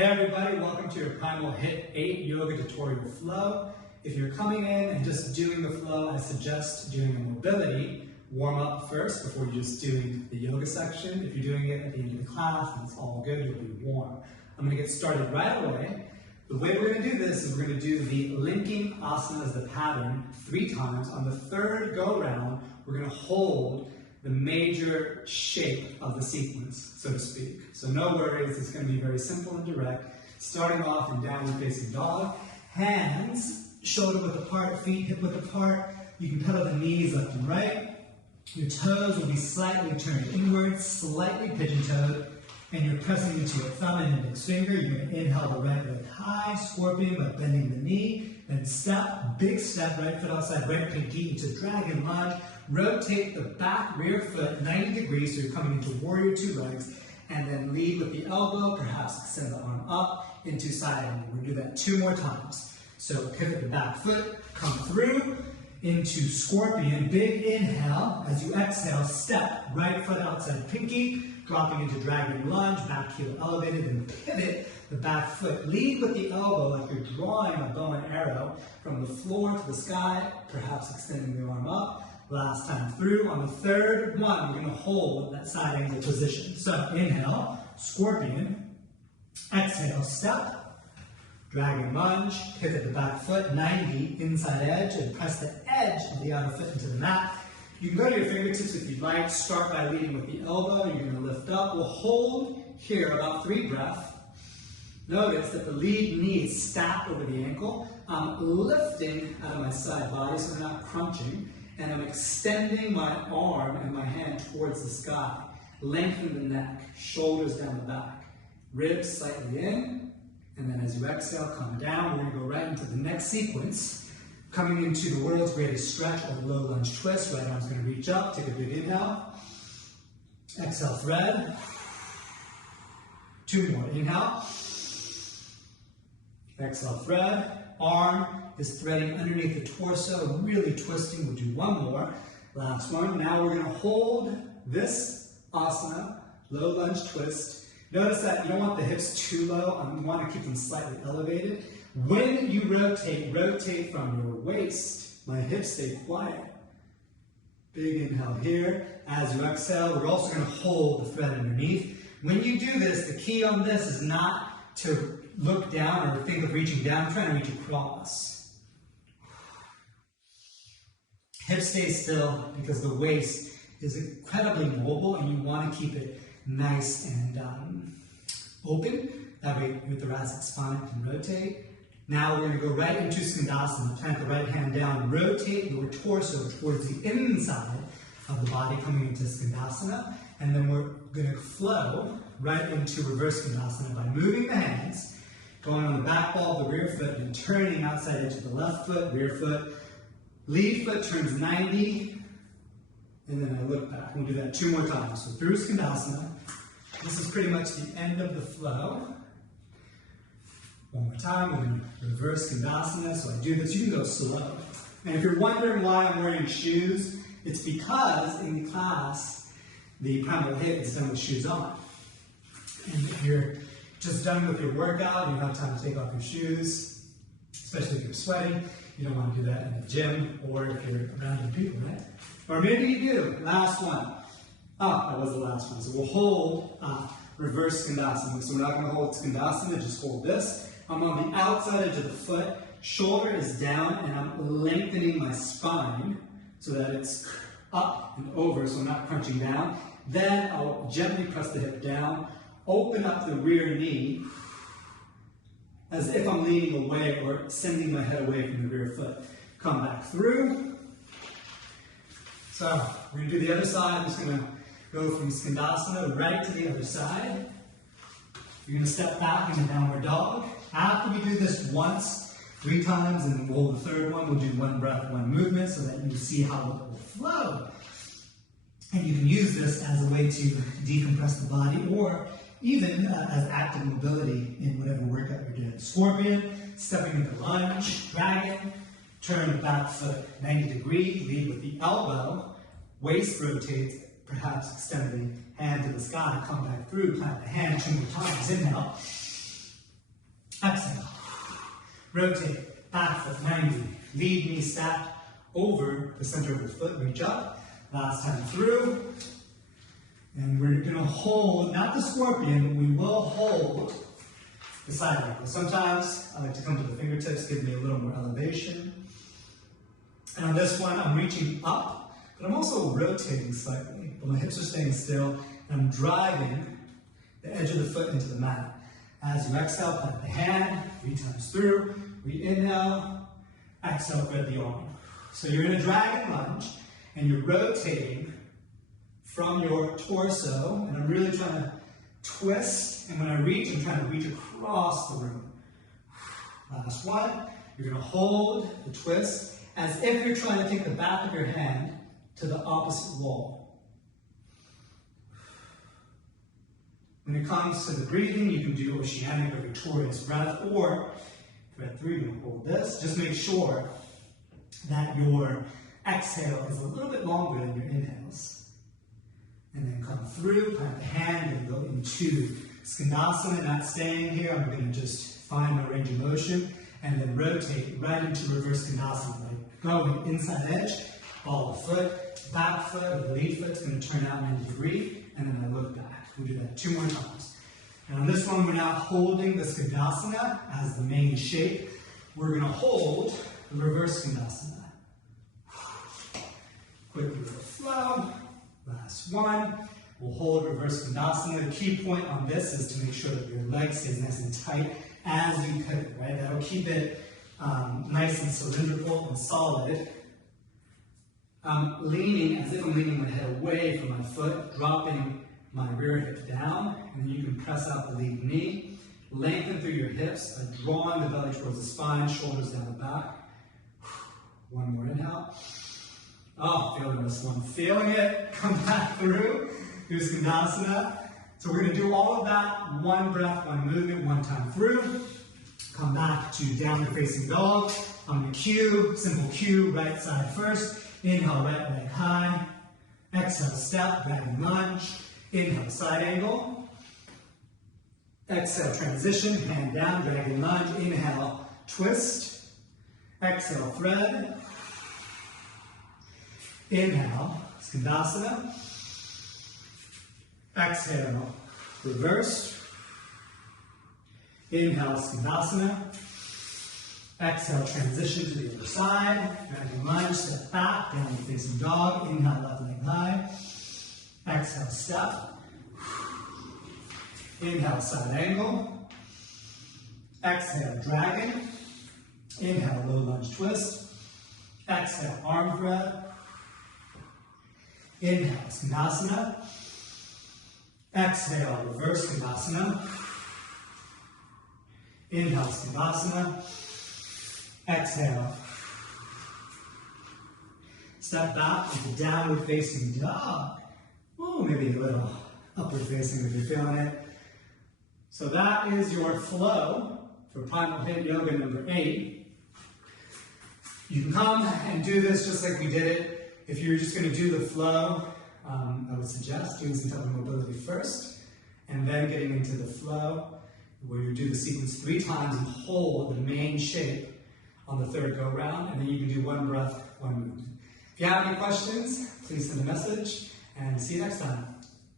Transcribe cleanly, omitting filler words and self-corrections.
Hey everybody, welcome to your Primal Hit 8 Yoga Tutorial Flow. If you're coming in and just doing the flow, I suggest doing a mobility warm-up first before you're just doing the yoga section. If you're doing it at the end of the class and it's all good, you'll be warm. I'm going to get started right away. The way we're going to do this is we're going to do the linking asana as the pattern 3 times. On the third go-round, we're going to hold the major shape of the sequence, so to speak. So no worries, it's going to be very simple and direct. Starting off in downward facing dog, hands shoulder width apart, feet hip width apart. You can pedal the knees left and right. Your toes will be slightly turned inwards, slightly pigeon-toed, and you're pressing into your thumb and index finger. You're going to inhale the right leg high, scorpion by bending the knee, then step, big step, right foot outside, right pinky into dragon lunge. Rotate the back rear foot 90 degrees, so you're coming into warrior 2 legs, and then lead with the elbow, perhaps extend the arm up into side angle. We're going to do that 2 more times. So pivot the back foot, come through into scorpion, big inhale. As you exhale, step, right foot outside pinky, dropping into dragon lunge, back heel elevated, and pivot the back foot. Lead with the elbow like you're drawing a bow and arrow from the floor to the sky, perhaps extending the arm up. Last time through. On the third one, we're going to hold that side angle position. So inhale, scorpion, exhale, step, dragon lunge, pivot the back foot 90 inside edge and press the edge of the outer foot into the mat. You can go to your fingertips if you'd like. Start by leading with the elbow. You're going to lift up. We'll hold here about 3 breaths. Notice that the lead knee is stacked over the ankle. I'm lifting out of my side body so I'm not crunching. And I'm extending my arm and my hand towards the sky. Lengthen the neck, shoulders down the back, ribs slightly in, and then as you exhale, come down. We're going to go right into the next sequence. Coming into the world's greatest stretch or low lunge twist. Right arm's going to reach up, take a big inhale. Exhale, thread. 2 more, inhale. Exhale, thread. Arm is threading underneath the torso, really twisting. We'll do 1 more. Last one. Now we're going to hold this asana, low lunge twist. Notice that you don't want the hips too low. You want to keep them slightly elevated. When you rotate, rotate from your waist. My hips stay quiet. Big inhale here. As you exhale, we're also going to hold the thread underneath. When you do this, the key on this is not to look down or think of reaching down. I'm trying to reach across. Hips stay still because the waist is incredibly mobile and you want to keep it nice and open. That way your thoracic spine can rotate. Now we're going to go right into Skandasana. Plant the right hand down. Rotate your torso towards the inside of the body coming into Skandasana. And then we're going to flow right into reverse Skandasana by moving the hands, going on the back ball of the rear foot and turning outside edge of the left foot, rear foot. Lead foot turns 90, and then I look back. We'll do that 2 more times. So through Skandasana. This is pretty much the end of the flow. 1 more time, we're going to reverse Skandasana. So I do this, you can go slow. And if you're wondering why I'm wearing shoes, it's because in class, the Primal Hit is done with shoes on. And if you're just done with your workout, you don't have time to take off your shoes, especially if you're sweating. You don't want to do that in the gym or if you're around other people, right? Or maybe you do. Last one. Oh, that was the last one. So we'll hold reverse Skandasana. So we're not going to hold Skandasana, just hold this. I'm on the outside edge of the foot. Shoulder is down and I'm lengthening my spine so that it's up and over so I'm not crunching down. Then I'll gently press the hip down. Open up the rear knee as if I'm leaning away or sending my head away from the rear foot. Come back through. So we're going to do the other side. I'm just going to go from Skandasana right to the other side. You're going to step back into downward dog. After we do this once, 3 times, and we'll hold the third one, we'll do 1 breath, 1 movement so that you see how it will flow. And you can use this as a way to decompress the body or even as active mobility in whatever workout you're doing. Scorpion, stepping into lunge, dragon, turn the back foot 90 degrees, lead with the elbow, waist rotates, perhaps extend the hand to the sky, come back through, plant the hand 2 more times, inhale, rotate, back foot 90, lead knee stacked over the center of the foot, reach up, last time through, and we're going to hold, not the scorpion, but we will hold the side ankle. Sometimes I like to come to the fingertips, give me a little more elevation. And on this one, I'm reaching up, but I'm also rotating slightly, but my hips are staying still, and I'm driving the edge of the foot into the mat. As you exhale, plant the hand, 3 times through, we inhale, exhale, thread the arm. So you're in a dragon lunge, and you're rotating from your torso, and I'm really trying to twist, and when I reach, I'm trying to reach across the room. Last one, you're going to hold the twist as if you're trying to take the back of your hand to the opposite wall. When it comes to the breathing, you can do oceanic or victorious breath, or thread 3, you're going to hold this. Just make sure that your exhale is a little bit longer than your inhales. And then come through, plant the hand, and go into Skandasana, not staying here. I'm going to just find my range of motion, and then rotate right into reverse Skandasana. Like going inside edge, ball of foot, back foot, or the lead foot's going to turn out 90 degrees, and then I look back. We'll do that 2 more times. And on this one, we're now holding the Skandasana as the main shape. We're going to hold the reverse Skandasana. Quickly with the flow. Last one. We'll hold reverse Skandasana. The key point on this is to make sure that your leg stays nice and tight as you pivot, right? That'll keep it nice and cylindrical and solid. I'm leaning as if I'm leaning my head away from my foot, dropping my rear hip down, and then you can press out the lead knee. Lengthen through your hips by drawing the belly towards the spine, shoulders down the back. One more inhale. Oh, feeling this one. Feeling it. Come back through. Do Skandasana. So we're going to do all of that. 1 breath, 1 movement, 1 time through. Come back to downward facing dog. On the cue, simple cue, right side first. Inhale, right leg high. Exhale, step, dragon lunge. Inhale, side angle. Exhale, transition, hand down, dragon lunge. Inhale, twist. Exhale, thread. Inhale, Skandasana. Exhale, reverse. Inhale, Skandasana. Exhale, transition to the other side. Dragon lunge, step back, downward facing dog. Inhale, left leg high. Exhale, step. Inhale, side angle. Exhale, dragon. Inhale, low lunge twist. Exhale, arm thread. Inhale, Skandasana. Exhale, reverse Skandasana. Inhale, Skandasana. Exhale. Step back into downward facing dog. Ooh, maybe a little upward facing if you're feeling it. So that is your flow for Primal Hit Yoga number 8. You can come and do this just like we did it. If you're just going to do the flow, I would suggest doing some type of mobility first, and then getting into the flow, where you do the sequence 3 times and hold the main shape on the 3rd go round, and then you can do 1 breath, 1 movement. If you have any questions, please send a message, and see you next time.